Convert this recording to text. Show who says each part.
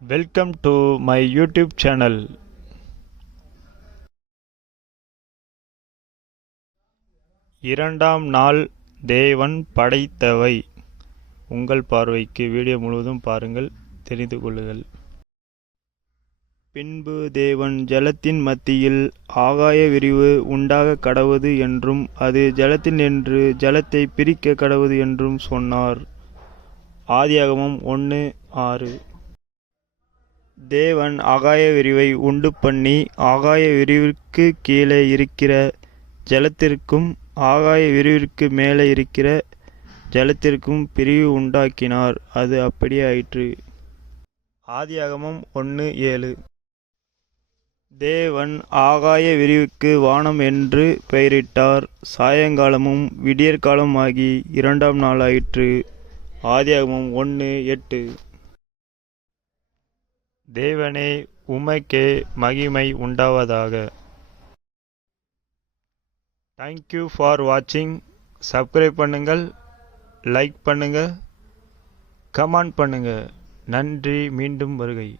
Speaker 1: Welcome to my YouTube channel இரண்டாம் நாள் தேவன் படைத்தவை. உங்கள் பார்வைக்கு வீடியோ முழுவதும் பாருங்கள் தெரிந்து கொள்ளுங்கள். பின்பு தேவன் ஜலத்தின் மத்தியில் ஆகாய விரிவு உண்டாக கடவுது என்றும் அது ஜலத்தில் நின்று ஜலத்தை பிரிக்க கடவுது என்றும் சொன்னார். ஆதியாகமம் ஒன்று ஆறு. தேவன் ஆகாய விரிவை உண்டு பண்ணி ஆகாய விரிவிற்கு கீழே இருக்கிற ஜலத்திற்கும் ஆகாய விரிவிற்கு மேலே இருக்கிற ஜலத்திற்கும் பிரிவு உண்டாக்கினார். அது அப்படியே ஆயிற்று. ஆதியாகமம் ஒன்று ஏழு. தேவன் ஆகாய விரிவுக்கு வானம் என்று பெயரிட்டார். சாயங்காலமும் விடியற்காலம் ஆகி இரண்டாம் நாளாயிற்று. ஆதியாகமம் ஒன்று எட்டு. தேவனே உமக்கே மகிமை உண்டாவதாக. தேங்க்யூ ஃபார் வாட்சிங் சப்ஸ்கிரைப் பண்ணுங்கள் லைக் பண்ணுங்கள் கமெண்ட் பண்ணுங்கள். நன்றி மீண்டும் வருகை.